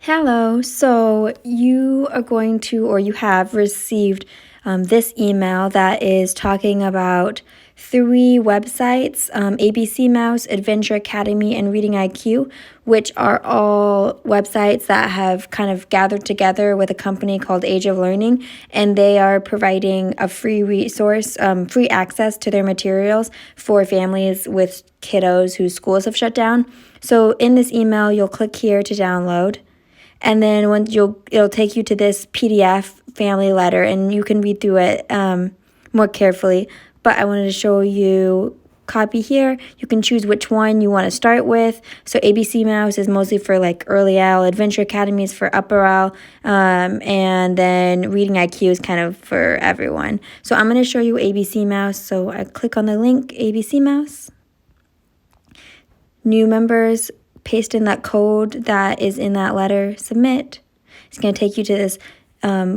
Hello. So you are going to, or you have received this email that is talking about three websites, ABC Mouse, Adventure Academy, and Reading IQ, which are all websites that have kind of gathered together with a company called Age of Learning, and they are providing a free resource, free access to their materials for families with kiddos whose schools have shut down. So in this email, you'll click here to download. And then it'll take you to this PDF family letter, and you can read through it more carefully. But I wanted to show you copy here. You can choose which one you want to start with. So ABC Mouse is mostly for like early L, Adventure Academy is for upper L, and then Reading IQ is kind of for everyone. So I'm going to show you ABC Mouse. So I click on the link ABC Mouse. New members, paste in that code that is in that letter, submit. It's going to take you to this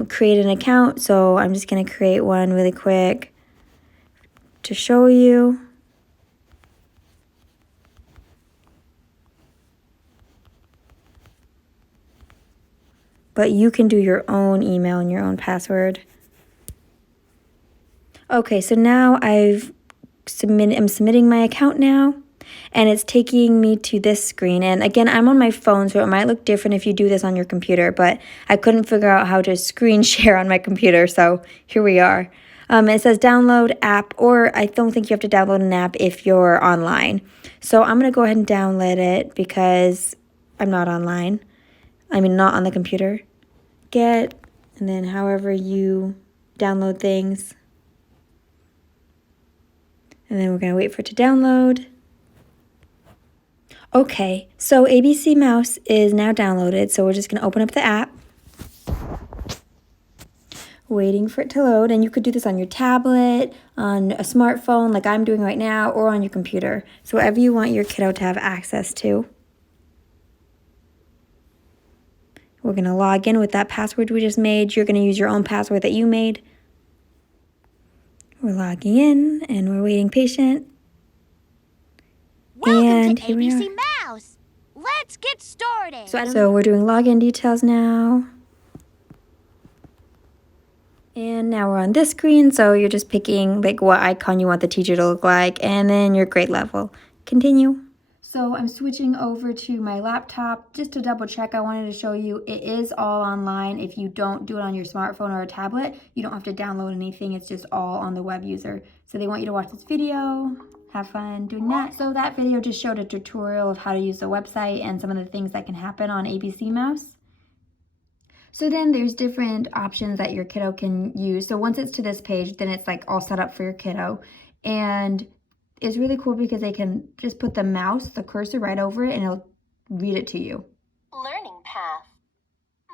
create an account. So I'm just going to create one really quick to show you. But you can do your own email and your own password. Okay, so now I'm submitting my account now. And it's taking me to this screen. And again, I'm on my phone, so it might look different if you do this on your computer, but I couldn't figure out how to screen share on my computer, so here we are. It says download app, or I don't think you have to download an app if you're online. So I'm going to go ahead and download it because I'm not online. I mean, not on the computer. Get, and then however you download things. And then we're going to wait for it to download. Okay, so ABC Mouse is now downloaded, so we're just going to open up the app. Waiting for it to load, and you could do this on your tablet, on a smartphone like I'm doing right now, or on your computer. So whatever you want your kiddo to have access to. We're going to log in with that password we just made. You're going to use your own password that you made. We're logging in, and we're waiting patient. Welcome to ABC Mouse. Let's get started. So we're doing login details now. And now we're on this screen, so you're just picking like what icon you want the teacher to look like, and then your grade level. Continue. So I'm switching over to my laptop. Just to double check, I wanted to show you it is all online. If you don't do it on your smartphone or a tablet, you don't have to download anything. It's just all on the web user. So they want you to watch this video. Have fun doing that. So that video just showed a tutorial of how to use the website and some of the things that can happen on ABC Mouse. So then there's different options that your kiddo can use. So once it's to this page, then it's like all set up for your kiddo. And it's really cool because they can just put the mouse, the cursor right over it, and it'll read it to you. Learning path.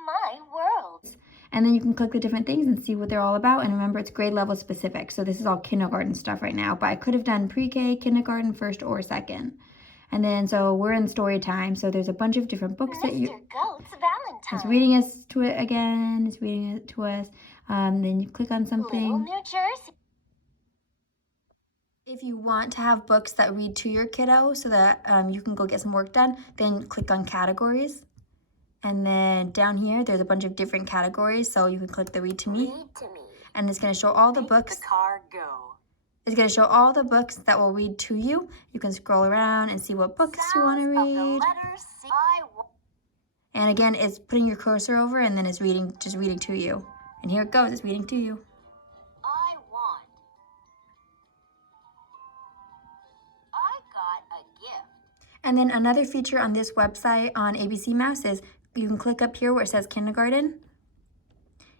My world. And then you can click the different things and see what they're all about. And remember, it's grade level specific. So this is all kindergarten stuff right now. But I could have done pre-K, kindergarten, first, or second. And then, so we're in story time. So there's a bunch of different books that you... Goat's Valentine. It's reading us to it again. It's reading it to us. Then you click on something. Little New Jersey. If you want to have books that read to your kiddo so that you can go get some work done, then click on categories. And then down here, there's a bunch of different categories. So you can click the read to me. Read to me. And it's going to show all the books. The car go. It's going to show all the books that will read to you. You can scroll around and see what books you want to read. And again, it's putting your cursor over and then it's just reading to you. And here it goes, it's reading to you. I got a gift. And then another feature on this website on ABC Mouse is you can click up here where it says kindergarten.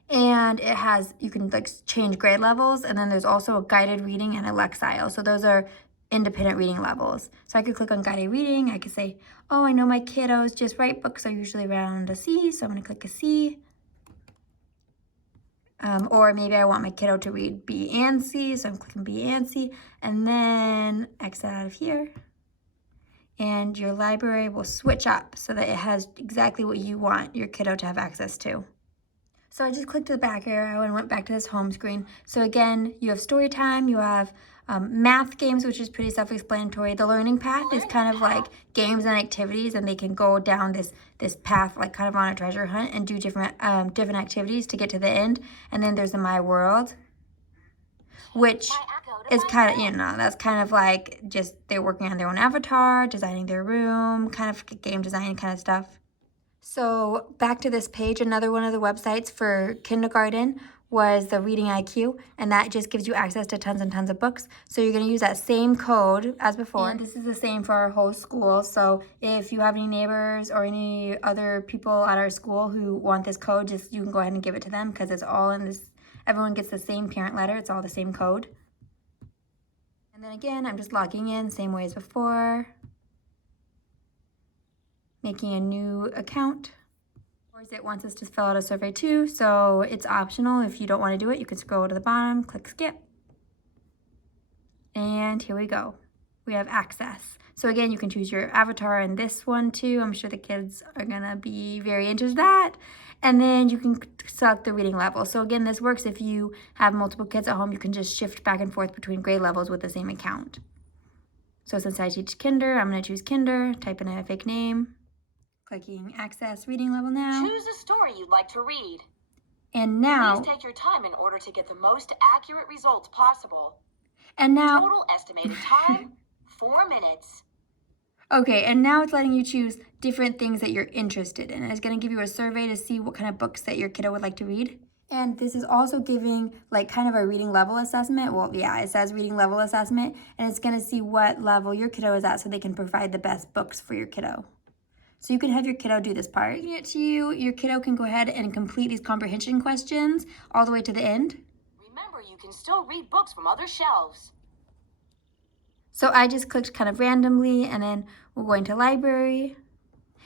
And it has, you can like change grade levels, and then there's also a guided reading and a Lexile. So those are independent reading levels. So I could click on guided reading. I could say, oh, I know my kiddos just right books are usually around a C, so I'm gonna click a C. Or maybe I want my kiddo to read B and C, so I'm clicking B and C, and then exit out of here. And your library will switch up so that it has exactly what you want your kiddo to have access to. So I just clicked the back arrow and went back to this home screen. So again, you have story time, you have math games, which is pretty self-explanatory. The learning path is kind of like games and activities, and they can go down this path like kind of on a treasure hunt and do different activities to get to the end. And then there's the My World, which is kind of, that's kind of like just they're working on their own avatar, designing their room, kind of game design kind of stuff. So back to this page, another one of the websites for kindergarten was the Reading IQ, and that just gives you access to tons and tons of books. So you're going to use that same code as before. And this is the same for our whole school. So if you have any neighbors or any other people at our school who want this code, you can go ahead and give it to them, because it's all in this, everyone gets the same parent letter. It's all the same code. And then again, I'm just logging in same way as before, making a new account. Of course, it wants us to fill out a survey too, so it's optional. If you don't want to do it, you can scroll to the bottom, click skip. And here we go. We have access. So again, you can choose your avatar in this one too. I'm sure the kids are gonna be very into that. And then you can select the reading level. So again, this works if you have multiple kids at home. You can just shift back and forth between grade levels with the same account. So since I teach kinder, I'm gonna choose kinder, type in a fake name. Clicking access reading level now. Choose a story you'd like to read. And now, please take your time in order to get the most accurate results possible. And now, total estimated time, 4 minutes. Okay, and now it's letting you choose different things that you're interested in. It's going to give you a survey to see what kind of books that your kiddo would like to read. And this is also giving like kind of a reading level assessment. Well, yeah, it says reading level assessment, and it's going to see what level your kiddo is at so they can provide the best books for your kiddo. So you can have your kiddo do this part. Giving it to you, your kiddo can go ahead and complete these comprehension questions all the way to the end. Remember, you can still read books from other shelves. So I just clicked kind of randomly, and then we're going to library.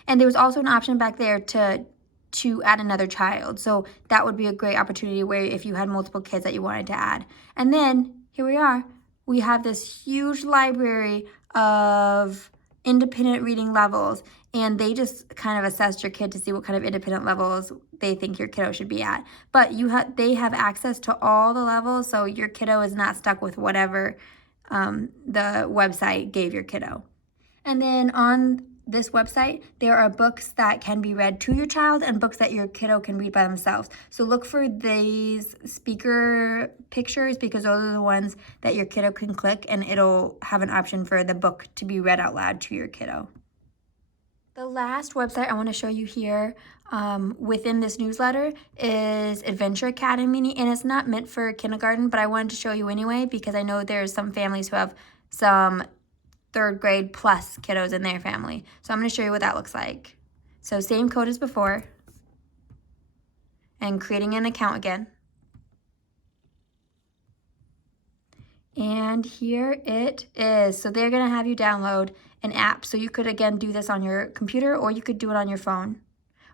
And there was also an option back there to add another child. So that would be a great opportunity where if you had multiple kids that you wanted to add. And then here we are. We have this huge library of independent reading levels, and they just kind of assessed your kid to see what kind of independent levels they think your kiddo should be at. But they have access to all the levels, so your kiddo is not stuck with whatever the website gave your kiddo. And then on this website, there are books that can be read to your child and books that your kiddo can read by themselves. So look for these speaker pictures, because those are the ones that your kiddo can click, and it'll have an option for the book to be read out loud to your kiddo. The last website I want to show you here within this newsletter is Adventure Academy, and it's not meant for kindergarten, but I wanted to show you anyway because I know there's some families who have some 3rd grade plus kiddos in their family. So I'm going to show you what that looks like. So same code as before, and creating an account again. And here it is. So they're going to have you download an app. So you could again do this on your computer, or you could do it on your phone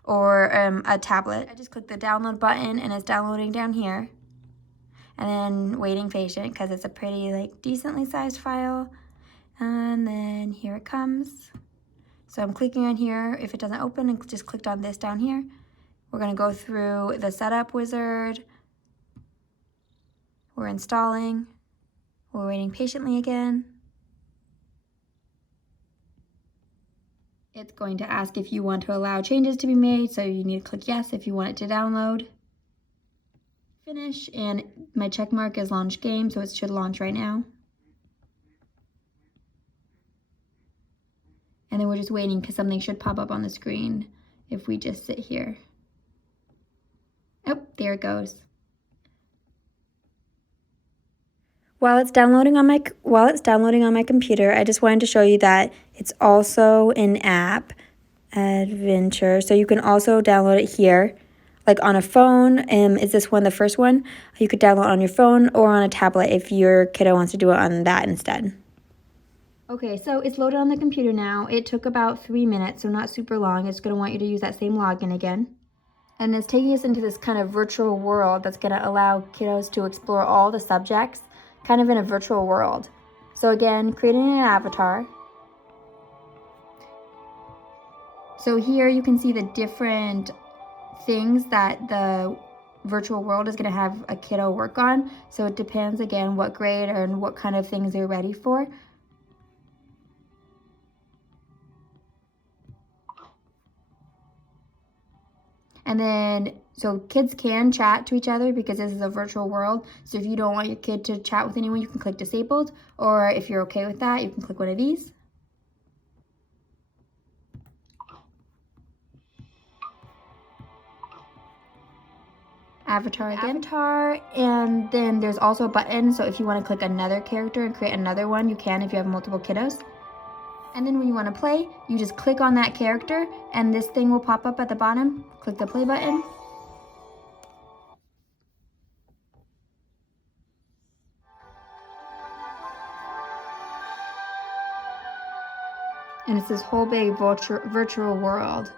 or a tablet. I just click the download button, and it's downloading down here, and then waiting patient because it's a pretty like decently sized file. And then here it comes. So I'm clicking on here. If it doesn't open, and just clicked on this down here. We're going to go through the setup wizard. We're installing. We're waiting patiently again. It's going to ask if you want to allow changes to be made, so you need to click yes if you want it to download. Finish, and my check mark is launch game, so it should launch right now. And then we're just waiting because something should pop up on the screen if we just sit here. Oh, there it goes. While it's downloading on my computer, I just wanted to show you that it's also an app, Adventure. So you can also download it here, like on a phone. Is this one the first one? You could download on your phone or on a tablet if your kiddo wants to do it on that instead. Okay, so it's loaded on the computer now. It took about 3 minutes, so not super long. It's going to want you to use that same login again. And it's taking us into this kind of virtual world that's going to allow kiddos to explore all the subjects kind of in a virtual world. So again, creating an avatar. So here you can see the different things that the virtual world is going to have a kiddo work on. So it depends, again, what grade and what kind of things they're ready for. And then, so kids can chat to each other because this is a virtual world. So if you don't want your kid to chat with anyone, you can click disabled. Or if you're okay with that, you can click one of these. Avatar again. Avatar, and then there's also a button. So if you want to click another character and create another one, you can if you have multiple kiddos. And then when you want to play, you just click on that character and this thing will pop up at the bottom. Click the play button. And it's this whole big virtual world.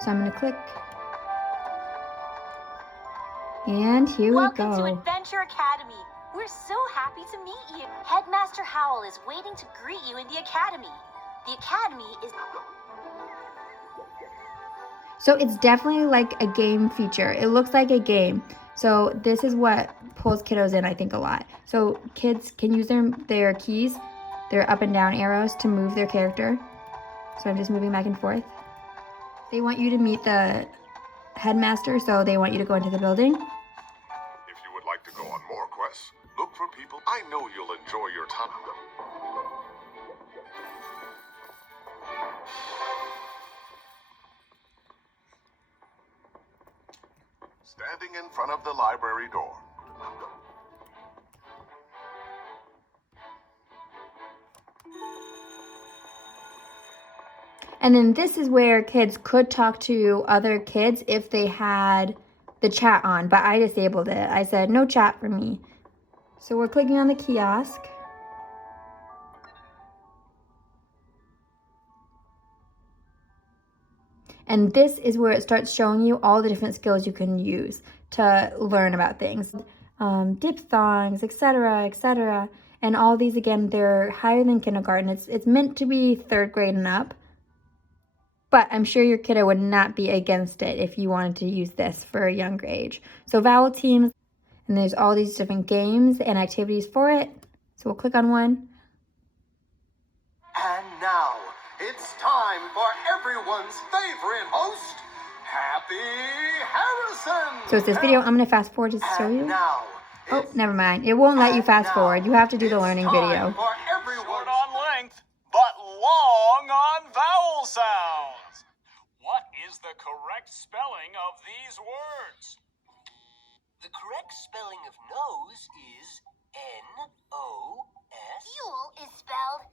So I'm going to click. And here we go. Welcome to Adventure Academy. We're so happy to meet you. Headmaster Howell is waiting to greet you in the academy. The academy is... So it's definitely like a game feature. It looks like a game. So this is what pulls kiddos in, I think, a lot. So kids can use their keys, their up and down arrows to move their character. So I'm just moving back and forth. They want you to meet the headmaster, so they want you to go into the building. If you would like to go on more quests, look for people. I know you'll enjoy your time. Standing in front of the library door. And then this is where kids could talk to other kids if they had the chat on, but I disabled it. I said no chat for me. So we're clicking on the kiosk. And this is where it starts showing you all the different skills you can use to learn about things. Diphthongs, etc., etc. And all these, again, they're higher than kindergarten. It's meant to be 3rd grade and up. But I'm sure your kiddo would not be against it if you wanted to use this for a younger age. So vowel teams, and there's all these different games and activities for it. So we'll click on one. And now, it's time for everyone's favorite host, Happy Harrison! So it's this video. I'm going to fast forward to show you. Now, Oh, never mind. It won't let you fast forward. You have to do the learning video. Short on length, but long on vowel sounds. What is the correct spelling of these words? The correct spelling of nose is N-O-S. Fuel is spelled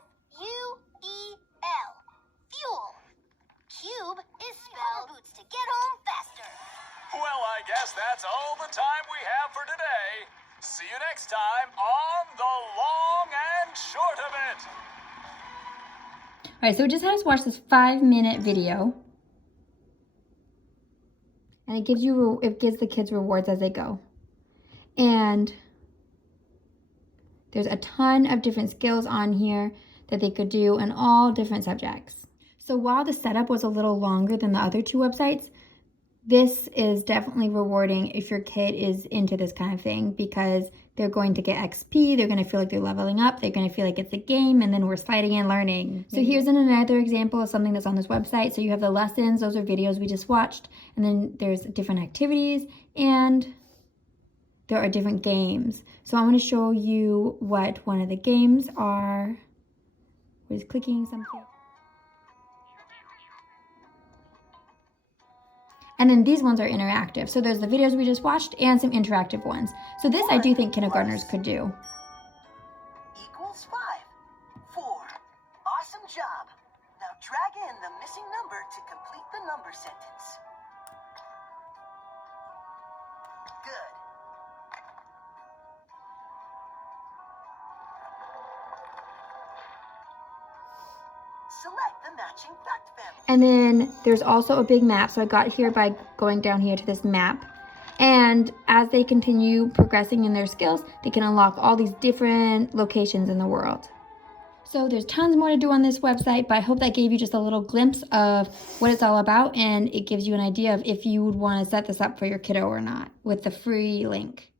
F-U-E-L. Fuel. Cube is spelled boots to get home faster. Well, I guess that's all the time we have for today. See you next time on The Long and Short of It. All right, so it just had us watch this 5-minute video. And it gives the kids rewards as they go. And there's a ton of different skills on here that they could do in all different subjects. So while the setup was a little longer than the other 2 websites, this is definitely rewarding if your kid is into this kind of thing, because they're going to get XP, they're going to feel like they're leveling up, they're going to feel like it's a game, and then we're sliding and learning. So here's another example of something that's on this website. So you have the lessons, those are videos we just watched, and then there's different activities, and there are different games. So I'm going to show you what one of the games are. We're just clicking something. And then these ones are interactive. So there's the videos we just watched and some interactive ones. So this I do think kindergartners could do. Equals 5. 4. Awesome job. Now drag in the missing number to complete the number sentence. Good. Select the matching fact family. And then there's also a big map. So I got here by going down here to this map. And as they continue progressing in their skills, they can unlock all these different locations in the world. So there's tons more to do on this website, but I hope that gave you just a little glimpse of what it's all about, and it gives you an idea of if you would want to set this up for your kiddo or not with the free link.